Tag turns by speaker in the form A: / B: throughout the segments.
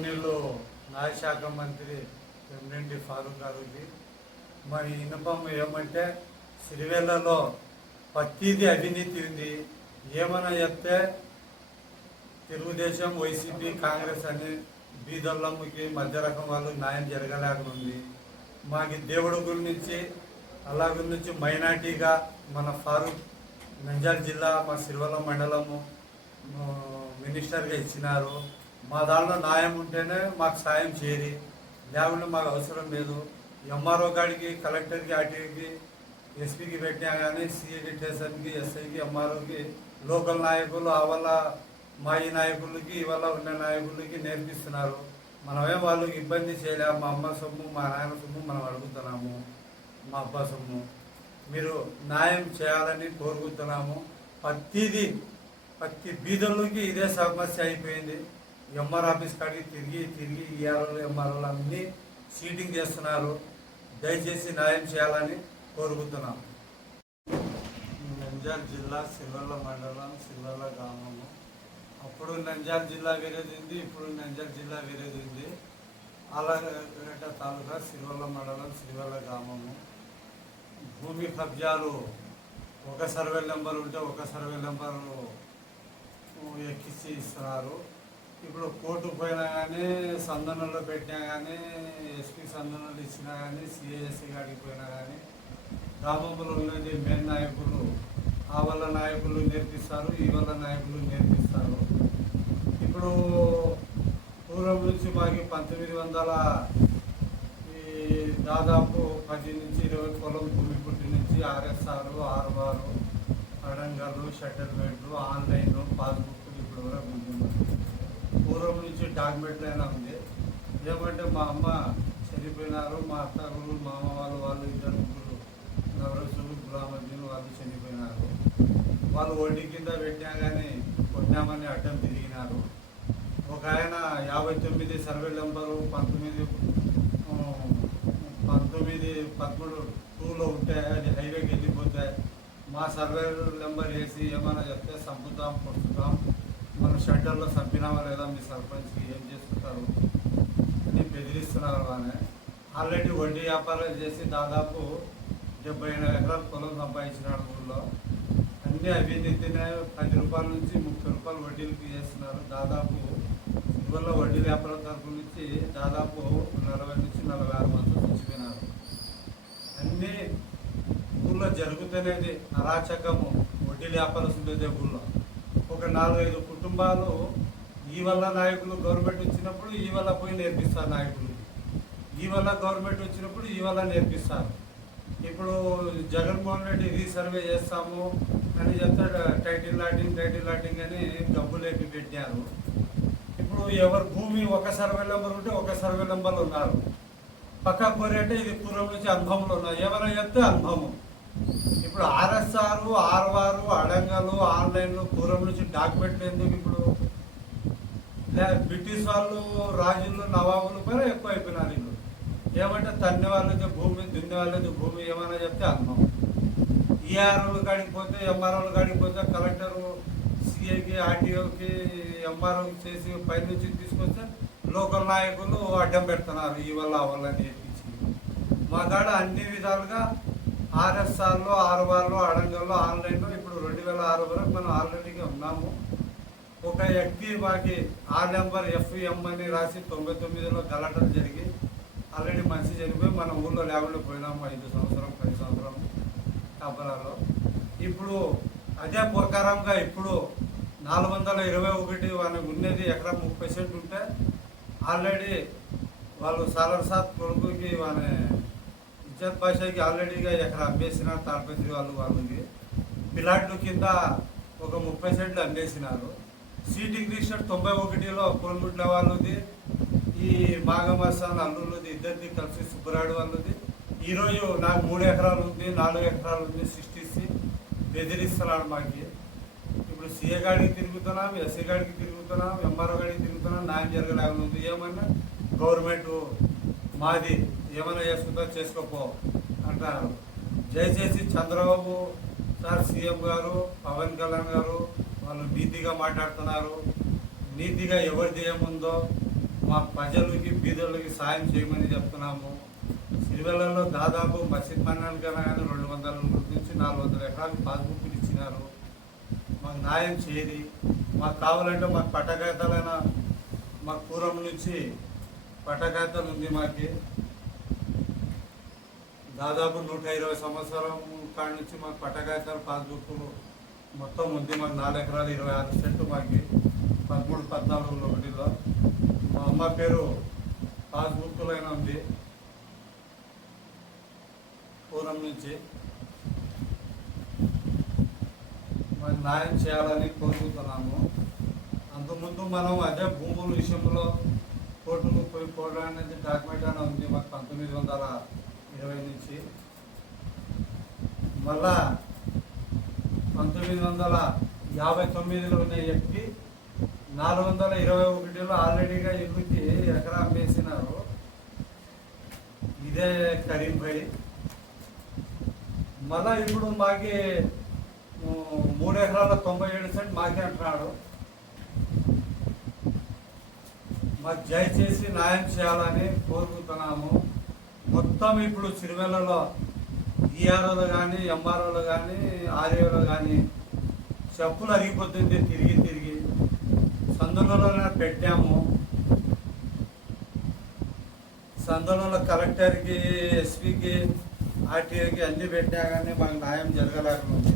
A: గౌరవనీయులు న్యాయశాఖ మంత్రి ఎమ్మెల్యే ఫారూక్ గారికి మరి ఇనుపం ఏమంటే సిరివేళ్ళలో ప్రతిదీ అవినీతి ఉంది. ఏమైనా చెప్తే తెలుగుదేశం వైసీపీ కాంగ్రెస్ అని బీదొల్లమ్మకి మధ్య రకం వాళ్ళు న్యాయం జరగలేకనుంది. మాకు దేవుడు గురించి అలా గురించి మైనార్టీగా మన ఫారూక్ నంజాల్ జిల్లా మా సిరివల్ల మండలము మినిస్టర్గా ఇచ్చినారు. మా దాంట్లో న్యాయం ఉంటేనే మాకు సాయం చేయరు లేకుంటే మాకు అవసరం లేదు. ఎంఆర్ఓ గాడికి కలెక్టర్కి ఆర్టీకి ఎస్పీకి పెట్టినా కానీ సిఐకి స్టేషన్కి ఎస్ఐకి ఎంఆర్ఓకి లోకల్ నాయకులు ఆ వల్ల మా ఈ నాయకులకి ఇవాళ ఉన్న నాయకులకి నేర్పిస్తున్నారు. మనమే వాళ్ళకి ఇబ్బంది చేయలేము మా అమ్మ సొమ్ము మా నాయన సొమ్ము మనం అడుగుతున్నాము. మా అబ్బా సొమ్ము. మీరు న్యాయం చేయాలని కోరుకుంటున్నాము. ప్రతిదీ ప్రతి బీదల్లోకి ఇదే సమస్య అయిపోయింది. ఎంఆర్ ఆఫీస్ కాడికి తిరిగి తిరిగి ఈఆర్ఓలు ఎంఆర్ఓలు అన్నీ సీటింగ్ చేస్తున్నారు. దయచేసి న్యాయం చేయాలని కోరుకుంటున్నాము నంజాల్ జిల్లా సిల్వర్ల మండలం సిల్వర్ల గ్రామము. అప్పుడు నంజాల్ జిల్లా వేరేది ఉంది ఇప్పుడు నంజాల్ జిల్లా వేరేది ఉంది. అలాగ తాలూకా సిల్వర్ల మండలం సిల్వర్ల గ్రామము. భూమి కబ్జాలు ఒక సర్వే నెంబర్ ఉంటే ఒక సర్వే నెంబరు ఎక్కించి ఇస్తున్నారు. ఇప్పుడు కోర్టు పోయినా కానీ సందనంలో పెట్టినా కానీ ఎస్పీ సందనాలు ఇచ్చినా కానీ సిఐఎస్సి కాడికి పోయినా కానీ గ్రామంలో ఉన్నది మెయిన్ నాయకులు ఆ వల్ల నాయకులు నేర్పిస్తారు ఈ వల్ల నాయకులు నేర్పిస్తారు. ఇప్పుడు పూర్వం నుంచి మాకు పంతొమ్మిది వందల ఈ దాదాపు పది నుంచి ఇరవై పొలం భూమి పుట్టి నుంచి ఆర్ఎస్ఆర్ ఆర్వారు అడంగలు షటిల్మెంట్లు ఆన్లైన్లు పాస్బుక్లు ఇప్పుడు కూడా ఉంది పూర్వం నుంచి డాక్యుమెంట్లైనా అయినా ఉంది. ఏమంటే మా అమ్మ చనిపోయినారు మా అత్తలు మా అమ్మ వాళ్ళు వాళ్ళు ఇద్దరు ముగ్గురు నవరసులు గులామద్దీన్ వాళ్ళు చనిపోయినారు. వాళ్ళు వడ్డీ కింద పెట్టినా కానీ కొట్టామని అడ్డం తిరిగినారు. ఒక ఆయన యాభై తొమ్మిది సర్వే నెంబరు పంతొమ్మిది పంతొమ్మిది పదమూడు టూలో ఉంటే అది హైవేకి వెళ్ళిపోతే మా సర్వే నెంబర్ వేసి ఏమైనా చెప్తే చంపుతాం కొట్టుతాం. మన షెల్టర్లో చంపినామా లేదా మీ సర్పంచ్కి ఏం చేసుకుంటారు అని బెదిరిస్తున్నారు అని ఆల్రెడీ వడ్డీ వ్యాపారాలు చేసి దాదాపు డెబ్బై ఎనభై ఎకరాల పొలం సంపాదించినాడు ఊళ్ళో. అన్ని అవినీతినే పది రూపాయల నుంచి ముప్పై రూపాయలు వడ్డీలకి చేస్తున్నారు. దాదాపు ఊళ్ళో వడ్డీ వ్యాపారం తరపు నుంచి దాదాపు నలభై నుంచి నలభై ఆరు మంది చచ్చిపోయినారు. అన్నీ ఊళ్ళో జరుగుతున్నది అరాచకము. వడ్డీ వ్యాపారస్తులదే ఊళ్ళో. ఒక నాలుగైదు కుటుంబాలు ఈ వల్ల నాయకులు గవర్నమెంట్ వచ్చినప్పుడు ఈ వల్ల పోయి నేర్పిస్తారు నాయకులు. ఈ వల్ల గవర్నమెంట్ వచ్చినప్పుడు ఈ వల్ల నేర్పిస్తారు. ఇప్పుడు జగన్మోహన్ రెడ్డి రీసర్వే చేస్తాము అని చెప్తాడు టైటిల్ లాటింగ్ టైటిల్ లాటింగ్ అని డబ్బులు లేపి పెట్టారు. ఇప్పుడు ఎవరు భూమి ఒక సర్వే నెంబర్ ఉంటే ఒక సర్వే నెంబర్లు ఉన్నారు. పక్క పోరి అంటే ఇది పూర్వం నుంచి అనుభవంలో ఉన్నారు. ఎవరైనా చెప్తే అనుభవం. ఇప్పుడు ఆర్ఎస్ఆర్ ఆర్వారు అడంగలు ఆన్లైన్లు పూర్వం నుంచి డాక్యుమెంట్లు ఎందుకు ఇప్పుడు? బ్రిటిష్ వాళ్ళు రాజులు నవాబులు కూడా ఎక్కువ అయిపోయినారు ఇప్పుడు. ఏమంటే తన్ని వాళ్ళకి భూమి దున్ని వాళ్ళకి భూమి ఏమైనా చెప్తే అర్థం ఈఆర్ఓలు కాడికి పోతే ఎంఆర్ఓలు కాడికి పోతే కలెక్టర్ సిఐకి ఆర్టీఓకి ఎంఆర్ఓకి చేసి పైనుంచి తీసుకొస్తే లోకల్ నాయకులు అడ్డం పెడుతున్నారు ఈ వల్ల ఆ వల్ల మా కాడ అన్ని విధాలుగా ఆర్ఎస్ఆర్లో ఆర్వార్లో అడంగల్లో ఆన్లైన్లో ఇప్పుడు రెండు వేల ఆరు వరకు మనం ఆల్రెడీగా ఉన్నాము. ఒక వ్యక్తి మాకి ఆ నెంబర్ ఎఫ్ఎం అని రాసి తొంభై తొమ్మిదిలో గలటం జరిగి ఆల్రెడీ మనిషి చనిపోయి మన ఊళ్ళో లేకుండా పోయినాము ఐదు సంవత్సరం పది సంవత్సరం కబరాలో ఇప్పుడు అదే ప్రకారంగా ఇప్పుడు నాలుగు వందల ఇరవై ఒకటి వాళ్ళకి ఉన్నది ఎకరా ముప్పై సెంట్ ఉంటే ఆల్రెడీ వాళ్ళు సాలర్ సాత్ కొడుకుకి వాళ్ళ ఇజ్జత్ భాషకి ఆల్రెడీగా ఎక్కడ అమ్మేసినారు తాడపత్రి వాళ్ళు వాళ్ళకి. పిలాట్లు కింద ఒక ముప్పై సెంట్లు అమ్మేసినారు. సీటింగ్ రిజిస్టర్ తొంభై ఒకటిలో కోల్ముట్ల వాళ్ళది ఈ మాఘమసాన్ అల్లుళ్ళది ఇద్దరిది కలిసి సుబ్బరాడు వాళ్ళది. ఈరోజు నాకు మూడు ఎకరాలు ఉంది నాలుగు ఎకరాలు ఉంది సృష్టించి బెదిరిస్తున్నాడు మాకి. ఇప్పుడు సీఏ గాడికి తిరుగుతున్నాం ఎస్సీ గాడికి తిరుగుతున్నాం ఎంఆర్ఓ గాడికి తిరుగుతున్నాం న్యాయం జరగలేకుండా ఉంది. ఏమన్నా గవర్నమెంట్ మాది ఏమైనా చేసుకుంటా చేసుకోపో అంటారు. దయచేసి చంద్రబాబు సార్ సీఎం గారు పవన్ కళ్యాణ్ గారు వాళ్ళు నీతిగా మాట్లాడుతున్నారు. నీతిగా ఎవరిది ఏముందో మా ప్రజలకి బీదలకి సాయం చేయమని చెప్తున్నాము. సిరివెల్లలో దాదాపు మసీద్ మండలం కానీ రెండు వందల నుంచి నాలుగు వందల ఎకరాలు పాస్బుక్లు ఇచ్చినారు. మాకు న్యాయం చేయది మాకు కావాలంటే మాకు పట్టకాయతాలైన మాకు పూర్వం నుంచి పట్టకాయతాలు ఉంది మాకి. దాదాపు నూట ఇరవై సంవత్సరం కాడి నుంచి మాకు పట్టకాయతాలు పాస్బుక్ మొత్తం ఉంది. మాకు నాలుగు ఎకరాలు ఇరవై ఆరు సెంటు మాకు పదమూడు పద్నాలుగు ఒకటిలో మా అమ్మ పేరు పాస్బుక్లైనా ఉంది. పూర్వం నుంచి మరి న్యాయం చేయాలని కోరుకుంటున్నాము. అంతకుముందు మనం అదే భూముల విషయంలో కోర్టుకు పోయి పోవడం అనేది డాక్యుమెంట్ అని ఉంది. మాకు పంతొమ్మిది వందల ఇరవై నుంచి. మళ్ళా పంతొమ్మిది వందల యాభై తొమ్మిదిలో ఉన్న వ్యక్తి నాలుగు వందల ఇరవై ఒకటిలో ఆల్రెడీగా ఇల్లుకి ఎకరా అమ్మేసినారు. ఇదే కరీం మళ్ళా ఇప్పుడు మాకి మూడు ఎకరాల తొంభై ఏడు సెంట్ మాకే అంటున్నాడు. మాకు దయచేసి న్యాయం చేయాలని కోరుకుంటున్నాము. మొత్తం ఇప్పుడు సిరివెల్లలో ఈఆర్ఓలు కానీ ఎంఆర్ఓలు కానీ ఆర్ఏలు కానీ చెప్పులు అరిగిపోతుంది తిరిగి తిరిగి సందులలో పెట్టాము. సందులలో కలెక్టర్కి ఎస్పీకి ఆర్టీఓకి అన్నీ పెట్టా కానీ మాకు న్యాయం జరగలేకుండా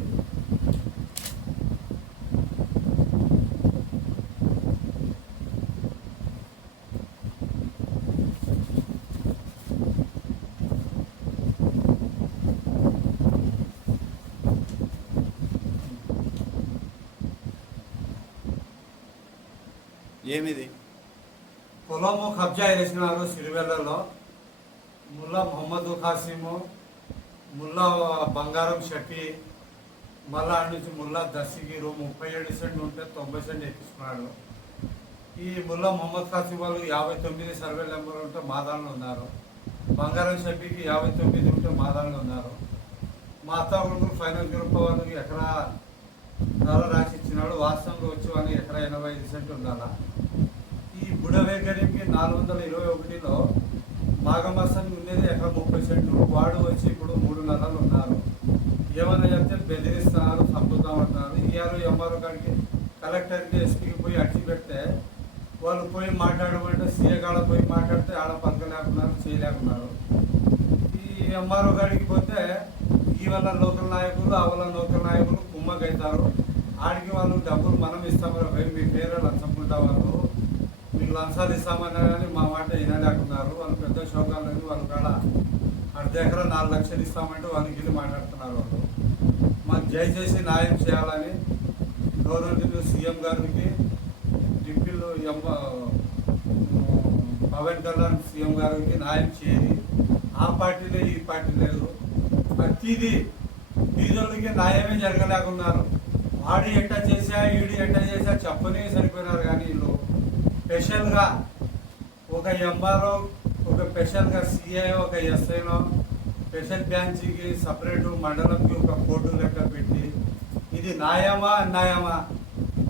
B: ఏమిది?
A: పొలము కబ్జా చేసినారు సిరివెల్లలో. ముల్లా మొహమ్మద్ ఖాసిము ముల్లా బంగారం షఫీ మళ్ళా నుంచి ముల్లా దస్సిగిరు ముప్పై ఏడు సెంట్ ఉంటే తొంభై సెంట్ ఎక్కిస్తున్నాడు ఈ ముల్లా మొహమ్మద్ ఖాసిం వాళ్ళు యాభై తొమ్మిది సర్వే నెంబర్ ఉంటే మాదాన్లో ఉన్నారు. బంగారం షఫీకి యాభై తొమ్మిది ఉంటే మాదాన్లో ఉన్నారు. మా అత్త ఫైనల్ గ్రూప్ వాళ్ళకి ఎక్కడ ధర రాసి ఇచ్చినాడు వాస్తవంలో వచ్చి అని ఎకరా ఎనభై ఐదు సెంట్ ఉండాలా? ఈ బుడవేకరికి నాలుగు వందల ఇరవై ఒకటిలో మాఘమాసం ఉండేది ఎకరా ముప్పై సెంట్లు. వాడు వచ్చి ఇప్పుడు మూడు నెలలు ఉన్నారు. ఏమన్నా చెప్తే బెదిరిస్తున్నారు చంపుతామంటున్నారు ఈఆర్ఓ ఎంఆర్ఓ కాడికి కలెక్టర్కి ఎస్పీకి పోయి అడిచి పెడితే వాళ్ళు పోయి మాట్లాడమంటే సీఏ కాడ పోయి మాట్లాడితే ఆడ పలకలేకున్నారు చేయలేకున్నారు ఈ ఎంఆర్ఓ కాడికి పోతే ఈ లోకల్ నాయకులు అవల లోకల్ నాయకులు కుమ్మకైతారు ఆడికి వాళ్ళు డబ్బులు మనం ఇస్తామని పోయి మీ పేరు లంచముకుంటా వాళ్ళు మీకు లంచాలు ఇస్తామన్నా కానీ మా మాట వినలేకున్నారు. వాళ్ళు పెద్ద శోకాలని వాళ్ళు కాడ అర్ధ ఎకరా నాలుగు లక్షలు ఇస్తామంటే వాళ్ళకి వెళ్ళి మాట్లాడుతున్నారు వాళ్ళు. మాకు దయచేసి న్యాయం చేయాలని గవర్నమెంట్ సీఎం గారికి డిప్యూలు ఎం పవన్ కళ్యాణ్ సీఎం గారికి న్యాయం చేయాలి ఆ పార్టీలే ఈ పార్టీ లేదు. ప్రతిదీ బీదోళ్ళకి న్యాయమే జరగలేకున్నారు. వాడు ఎట్ట చేసా ఈడు ఎట్ట చేసా చెప్పనే సరిపోయినారు కానీ వీళ్ళు. స్పెషల్గా ఒక ఎంఆర్ఓ ఒక స్పెషల్గా సిఐ ఒక ఎస్ఐనో స్పెషల్ బ్రాంచ్కి సపరేటు మండలంకి ఒక కోర్టు లెక్క పెట్టి ఇది న్యాయమా అన్యాయమా?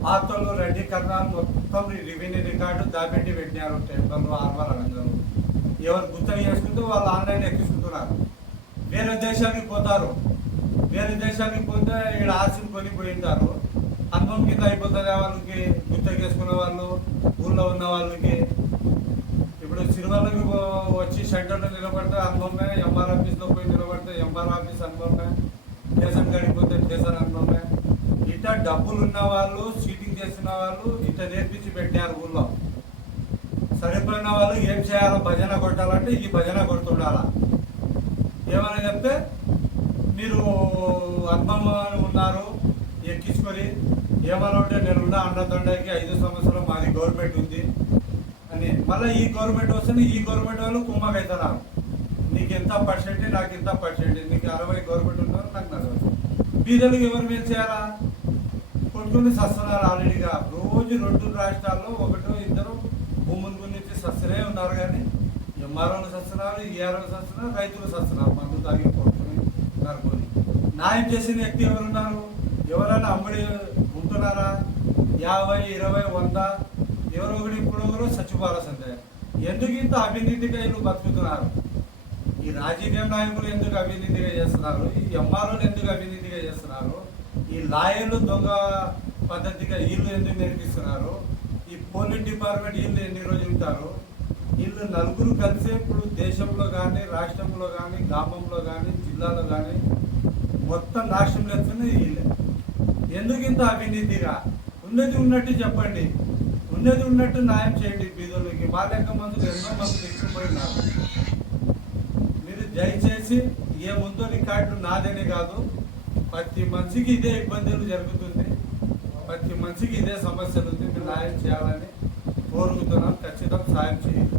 A: పాత్రలు రెడ్డి కర్ణాలు మొత్తం రెవెన్యూ రికార్డు దాపెట్టి పెట్టినారు టెంపర్లు ఆర్మర్ అనందరూ. ఎవరు గుర్తు చేసుకుంటూ వాళ్ళు ఆన్లైన్ ఎక్కించుకుంటున్నారు. వేరే దేశానికి పోతారు. వేరే దేశానికి పోతే ఇక్కడ ఆర్సీలు కొని పోయింటారు అన్నం కింద అయిపోతుంది వాళ్ళకి గుర్తెక్కేసుకునే వాళ్ళు ఊళ్ళో ఉన్న వాళ్ళకి. ఇప్పుడు సిరివల్లకి వచ్చి సెంటర్లో నిలబడితే అనుభవమే ఎంఆర్ ఆఫీస్లో పోయి నిలబడితే ఎంఆర్ ఆఫీస్ అనుభవమే స్టేషన్ గడిపోతే దేశం స్టేషన్ అనుభవమే ఇట్లా డబ్బులు ఉన్న వాళ్ళు సీటింగ్ చేసిన వాళ్ళు ఇట్లా నేర్పించి పెట్టారు ఊళ్ళో. సరిపోయిన వాళ్ళు ఏం చేయాలో భజన కొట్టాలంటే ఈ భజన కొడుతుండాలా. ఏమని చెప్తే మీరు అనుభవం ఉన్నారు ఎక్కించుకొని ఏమన్నా ఉంటే ఉన్న అన్నదండకి ఐదు సంవత్సరం మాది గవర్నమెంట్ ఉంది అని. మళ్ళీ ఈ గవర్నమెంట్ వస్తే ఈ గవర్నమెంట్ వాళ్ళు కుమ్మకైతున్నారు నీకు ఎంత పర్సెంట్ నాకు ఎంత పర్సెంట్ నీకు అరవై గవర్నమెంట్ ఉన్నారు నాకు నలభై బీదలకు ఎవరు మేలు చేయాలా? కొట్టుకుని సస్తున్నారు ఆల్రెడీగా. రోజు రెండు రాష్ట్రాల్లో ఒకటో ఇద్దరు భూముల గురించి సస్తనే ఉన్నారు కానీ ఎంఆర్ఓలు సస్తున్నారు ఈఆర్ఓలు సస్తున్నారు రైతులు సస్తున్నారు మందు తాగిపోవడం కొట్టుకుని కొన్ని న్యాయం చేసిన వ్యక్తి ఎవరున్నారు? ఎవరైనా అమ్మడి ఉంటున్నారా? యాభై ఇరవై వంద ఎవరో ఒకటి ఇప్పుడు ఒకరు చచ్చిపోవాల్సిందే ఎందుకు ఇంత అవినీతిగా వీళ్ళు బతుకుతున్నారు? ఈ రాజకీయ నాయకులు ఎందుకు అవినీతిగా చేస్తున్నారు? ఈ ఎంఆర్ఓలు ఎందుకు అవినీతిగా చేస్తున్నారు? ఈ లాయర్లు దొంగ పద్ధతిగా వీళ్ళు ఎందుకు నేర్పిస్తున్నారు? ఈ పోలీస్ డిపార్ట్మెంట్ వీళ్ళు ఎన్ని రోజులు ఉంటారు? వీళ్ళు నలుగురు కలిసి ఇప్పుడు దేశంలో కానీ రాష్ట్రంలో కానీ గ్రామంలో కానీ జిల్లాలో కానీ మొత్తం నాశనం లేస్తుంది వీళ్ళే ఎందుకు ఇంత అవినీతిగా? ఉన్నది ఉన్నట్టు చెప్పండి. ఉన్నది ఉన్నట్టు న్యాయం చేయండి బీదోళ్ళకి. మా లెక్క మందులు ఎన్నో మందులు ఎక్కుపోయినారు మీరు దయచేసి ఏముందో రికార్డు నాదనే కాదు ప్రతి మనిషికి ఇదే ఇబ్బందులు జరుగుతుంది. ప్రతి మనిషికి ఇదే సమస్యలు ఉంది మీరు న్యాయం చేయాలని కోరుకుతున్నాం ఖచ్చితంగా సాయం చేయండి.